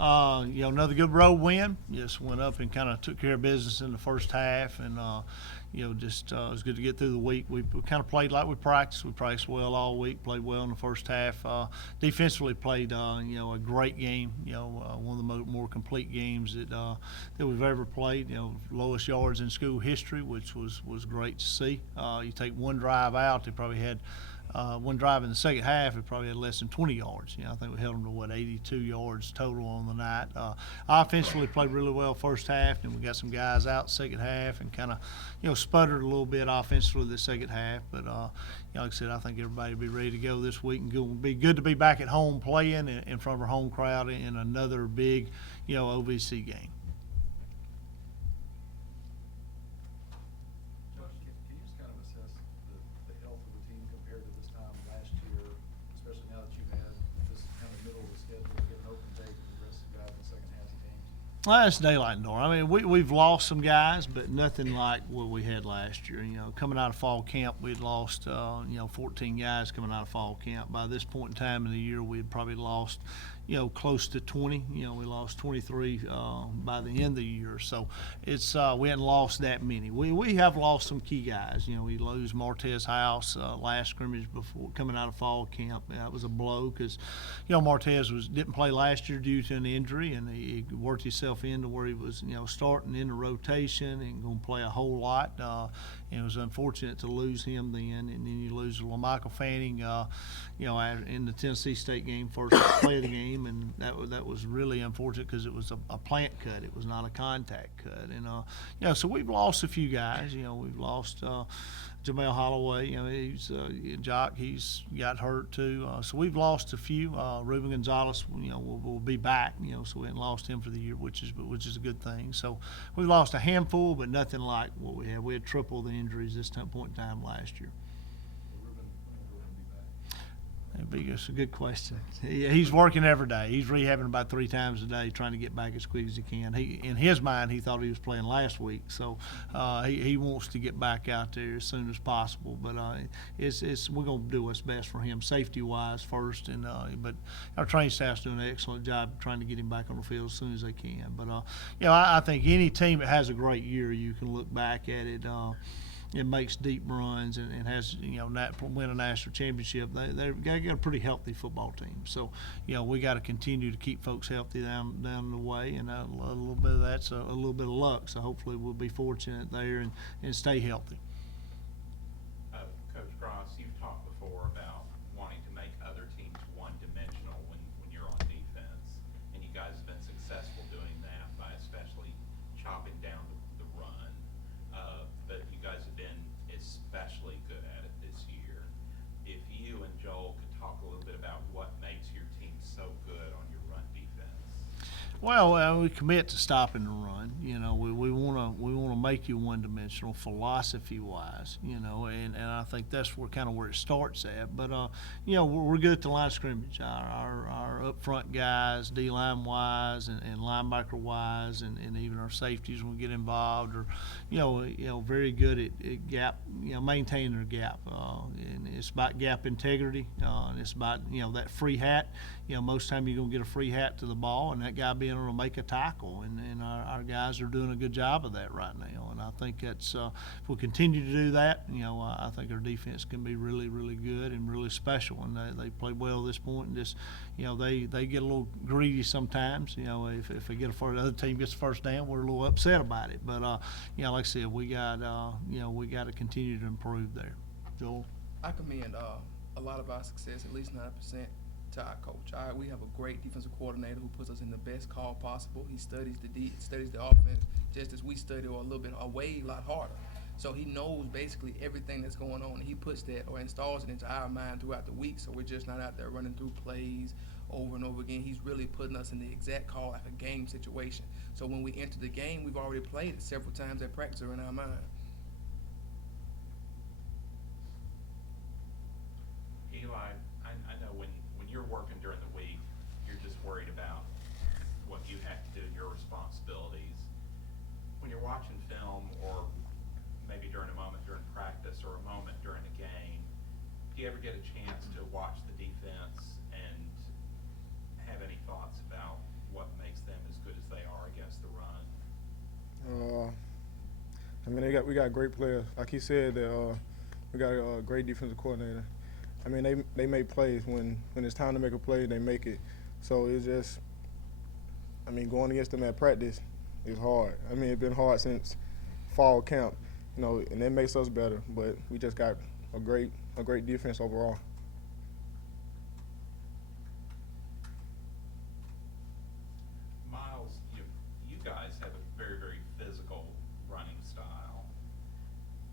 Another good road win. Just went up and kind of took care of business in the first half, and just it was good to get through the week. We kind of played like we practiced. We practiced well all week. Played well in the first half. Defensively played a great game. One of the more complete games that we've ever played. Lowest yards in school history, which was great to see. You take one drive out, they probably had. One drive in the second half, it probably had less than 20 yards. I think we held them to 82 yards total on the night. Offensively played really well first half, and we got some guys out second half and kind of, sputtered a little bit offensively the second half. But like I said, I think everybody will be ready to go this week, and it'll be good to be back at home playing in front of our home crowd in another big, OVC game. Can you just kind of assess the health of the team compared to this time last year, especially now that you've had this kind of middle of the schedule to get an open date for the rest of the guys in the second half of the games? Well, it's daylight and dark. I mean, we've lost some guys, but nothing like what we had last year. Coming out of fall camp, we'd lost 14 guys coming out of fall camp. By this point in time in the year, we'd probably lost close to 20. We lost 23 by the end of the year. So it's we hadn't lost that many. We have lost some key guys. We lose Martez House last scrimmage before coming out of fall camp. That was a blow because Martez didn't play last year due to an injury, and he worked himself into where he was starting in the rotation and going to play a whole lot. And it was unfortunate to lose him then, and then you lose LaMichael Fanning, in the Tennessee State game, first play of the game, and that was really unfortunate because it was a plant cut. It was not a contact cut, and so we've lost a few guys. We've lost Jamel Holloway. He's Jock. He's got hurt too. So we've lost a few. Ruben Gonzalez, will be back. So we haven't lost him for the year, which is a good thing. So we've lost a handful, but nothing like what we had. We had triple the injuries this point in time last year. That's a good question. He's working every day. He's rehabbing about 3 times a day, trying to get back as quick as he can. In his mind, he thought he was playing last week, so he wants to get back out there as soon as possible. But we're going to do what's best for him, safety-wise first. But our training staff's doing an excellent job trying to get him back on the field as soon as they can. But I think any team that has a great year, you can look back at it. It makes deep runs and has win a national championship. They've got a pretty healthy football team. So we got to continue to keep folks healthy down the way, and a little bit of that's a little bit of luck. So hopefully we'll be fortunate there and stay healthy. Coach Cross, you've talked before about wanting to make other teams one-dimensional when you're on defense, and you guys have been successful doing that by especially chopping down the run. But you guys have been especially good at it this year. If you and Joel could talk a little bit about what makes your team so good on your run defense. Well, we commit to stopping the run. We want to make you one-dimensional philosophy-wise. And I think that's where it starts at. But we're good at the line of scrimmage. Our up front guys, D-line wise and linebacker wise, and even our safeties when we get involved are very good at gap, maintaining their gap. And it's about gap integrity. And it's about that free hat. Most time you're gonna get a free hat to the ball, and that guy being able to make a tackle, and our guys are doing a good job of that right now. And I think that's if we continue to do that, I think our defense can be really, really good and really special. And they played well at this point, and just they get a little greedy sometimes. If they get the other team gets the first down, we're a little upset about it. But like I said, we got to continue to improve there. Joel. I commend a lot of our success, at least 9%, to our coach. We have a great defensive coordinator who puts us in the best call possible. He studies the offense just as we study, or a way lot harder. So he knows basically everything that's going on, and he puts that or installs it into our mind throughout the week. So we're just not out there running through plays over and over again. He's really putting us in the exact call, like a game situation. So when we enter the game, we've already played it several times at practice or in our mind. Eli, I know when you're working during the week, you're just worried about what you have to do, your responsibilities. When you're watching film, or maybe during a moment during practice or a moment during a game, do you ever get a chance to watch the defense and have any thoughts about mean, we got great players. Like he said, we got a great defensive coordinator. I mean, they make plays when it's time to make a play, they make it. So it's just, I mean, going against them at practice is hard. I mean, it's been hard since fall camp, and that makes us better. But we just got a great defense overall. Miles, you guys have a very, very physical running style,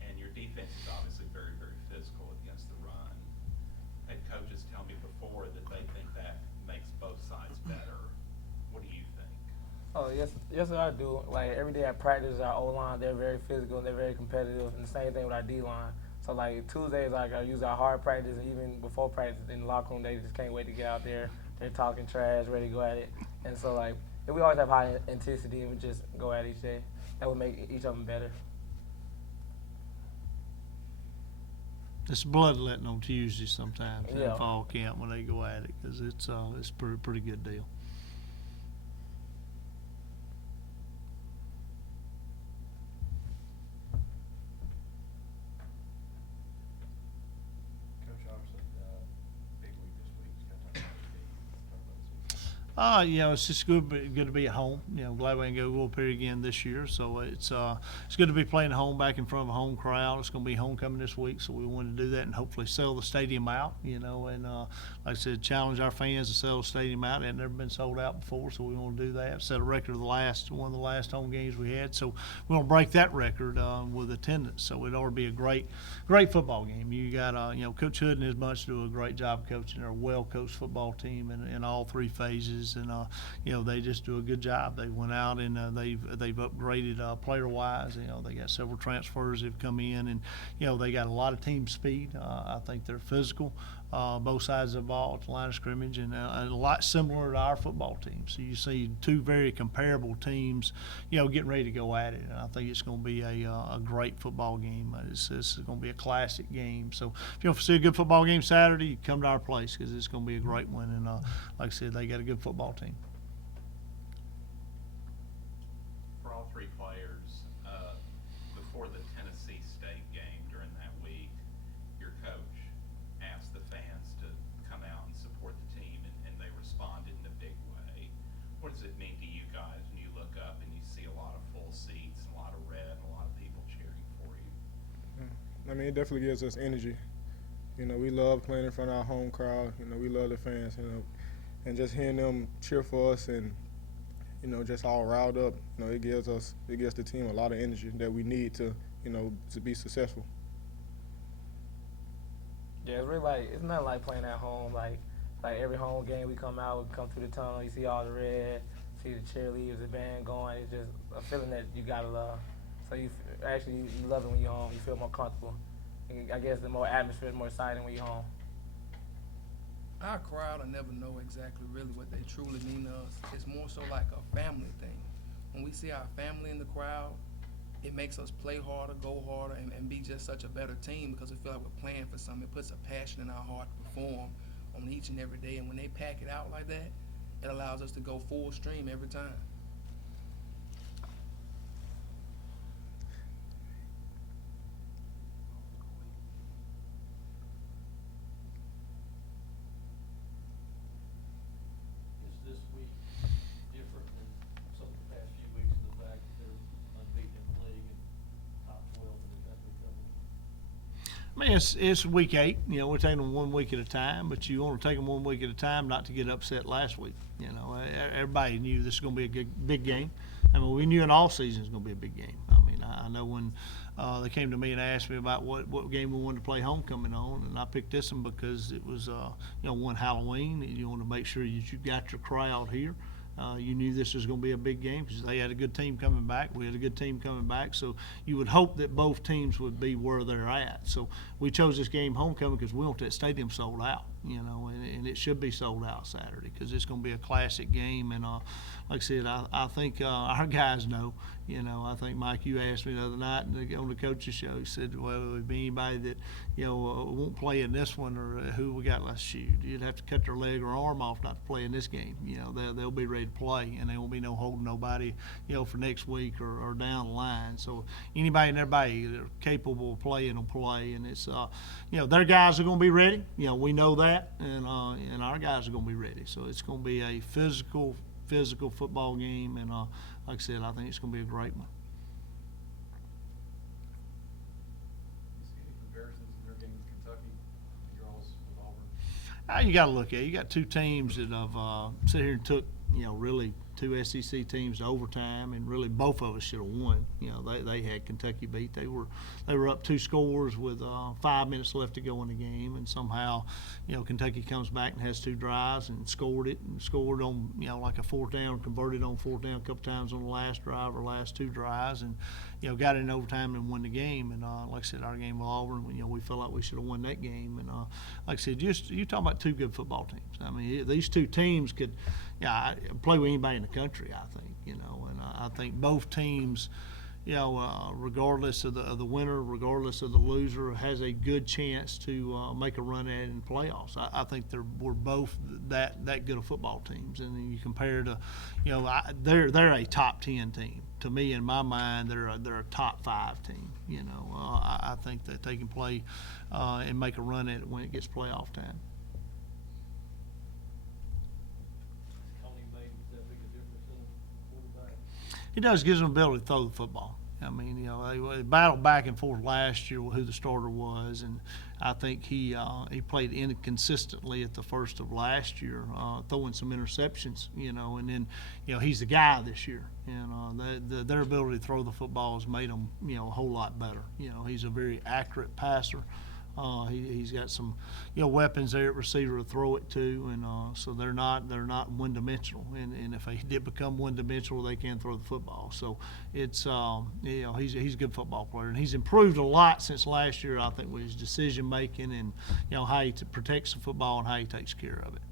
and your defense is obviously very, very physical against the run. Head coaches tell me before that they think that makes both sides better. What do you think? Oh, yes, sir, I do. Like, every day at practice, our O-line, they're very physical and they're very competitive, and the same thing with our D-line. So, like, Tuesdays, like, I use our hard practice, and even before practice in the locker room, they just can't wait to get out there. They're talking trash, ready to go at it. And so, like, and we always have high intensity, and we just go at each day. That would make each of them better. It's bloodletting on Tuesdays sometimes in Yeah. fall camp when they go at it, because it's a pretty good deal. Coach, obviously, big week this week. Just gotta talk about the game. Talk about this week. It's just good to be at home. Glad we can go up here again this year. So it's good to be playing at home back in front of a home crowd. It's going to be homecoming this week, so we wanted to do that and hopefully sell the stadium out. And like I said, challenge our fans to sell the stadium out. It had never been sold out before, so we want to do that. Set a record of one of the last home games we had. So we want to break that record with attendance. So it ought to be a great football game. You got Coach Hood and his bunch do a great job coaching. They're a well-coached football team in all three phases. And they just do a good job. They went out and they've upgraded player-wise. They got several transfers that have come in, and they got a lot of team speed. I think they're physical, both sides of the ball at the line of scrimmage, and a lot similar to our football team. So you see two very comparable teams, getting ready to go at it. And I think it's going to be a great football game. It's going to be a classic game. So if you want to see a good football game Saturday, you come to our place because it's going to be a great one. And like I said, they got a good football team. For all three players, before the Tennessee State game during that week, your coach asked the fans to come out and support the team, and they responded in a big way. What does it mean to you guys when you look up and you see a lot of full seats, a lot of red, and a lot of people cheering for you? I mean, it definitely gives us energy. We love playing in front of our home crowd. We love the fans. And just hearing them cheer for us and just all riled up. It gives the team a lot of energy that we need to be successful. Yeah, it's really it's not like playing at home. Like every home game we come out, we come through the tunnel, you see all the red, see the cheerleaders, the band going. It's just a feeling that you gotta love. So you love it when you're home. You feel more comfortable. And I guess the more atmosphere is more exciting when you're home. Our crowd will never know exactly really what they truly mean to us. It's more so like a family thing. When we see our family in the crowd, it makes us play harder, go harder, and be just such a better team because we feel like we're playing for something. It puts a passion in our heart to perform on each and every day. And when they pack it out like that, it allows us to go full stream every time. Is this week different than some of the past few weeks in the fact that they're unbeaten in the league and top 12 in the country coming? I mean, it's week 8. We're taking them 1 week at a time, but you want to take them 1 week at a time, not to get upset last week. Everybody knew this was going to be a big game. I mean, we knew in all seasons it was going to be a big game. I mean, I know when they came to me and asked me about what game we wanted to play homecoming on, and I picked this one because it was one Halloween, and you want to make sure that you got your crowd here. You knew this was going to be a big game because they had a good team coming back. We had a good team coming back. So you would hope that both teams would be where they're at. So we chose this game homecoming because we want that stadium sold out. you know, and it should be sold out Saturday because it's going to be a classic game. And like I said, I think our guys know. You know, I think, Mike, you asked me the other night on the coaches show, you said, well, if anybody that, you know, won't play in this one, or who we got, let's shoot. You'd have to cut their leg or arm off not to play in this game. You know, they'll be ready to play, and there won't be no holding nobody, you know, for next week or down the line. So anybody and everybody that are capable of playing will play, and it's, you know, their guys are going to be ready. You know, we know that, and our guys are going to be ready. So it's going to be a physical football game, and like I said, I think it's going to be a great one. You see any comparisons in your game with Kentucky, and yours with Auburn? You got to look at it. You got two teams that have sit here and took, you know, really two SEC teams to overtime, and really both of us should have won. You know, they had Kentucky beat. They were up 2 scores with 5 minutes left to go in the game, and somehow, you know, Kentucky comes back and has 2 drives and scored on, you know, like a 4th down, converted on 4th down a couple times on the last drive or last 2 drives, and, you know, got it in overtime and won the game. And like I said, our game with Auburn, you know, we felt like we should have won that game. And like I said, you talking about 2 good football teams. I mean, these 2 teams could, yeah, play with anybody in the country, I think, you know, and I think both teams, you know, regardless of the winner, regardless of the loser, has a good chance to make a run at it in the playoffs. I think we're both that good of football teams, and then you compare to, you know, they're a top 10 team. To me, in my mind, they're a top 5 team. You know, I think that they can play and make a run at it when it gets playoff time. Tony made that big a difference in a quarterback. He does, gives them the ability to throw the football. I mean, you know, they battled back and forth last year with who the starter was, and I think he played inconsistently at the first of last year, throwing some interceptions, you know, and then, you know, he's the guy this year, and their ability to throw the football has made him, you know, a whole lot better. You know, he's a very accurate passer. He's got some, you know, weapons there at receiver to throw it to, and so they're not one dimensional. And if they did become one dimensional, they can throw the football. So it's you know, he's a good football player, and he's improved a lot since last year. I think with his decision making and, you know, how he protects the football and how he takes care of it.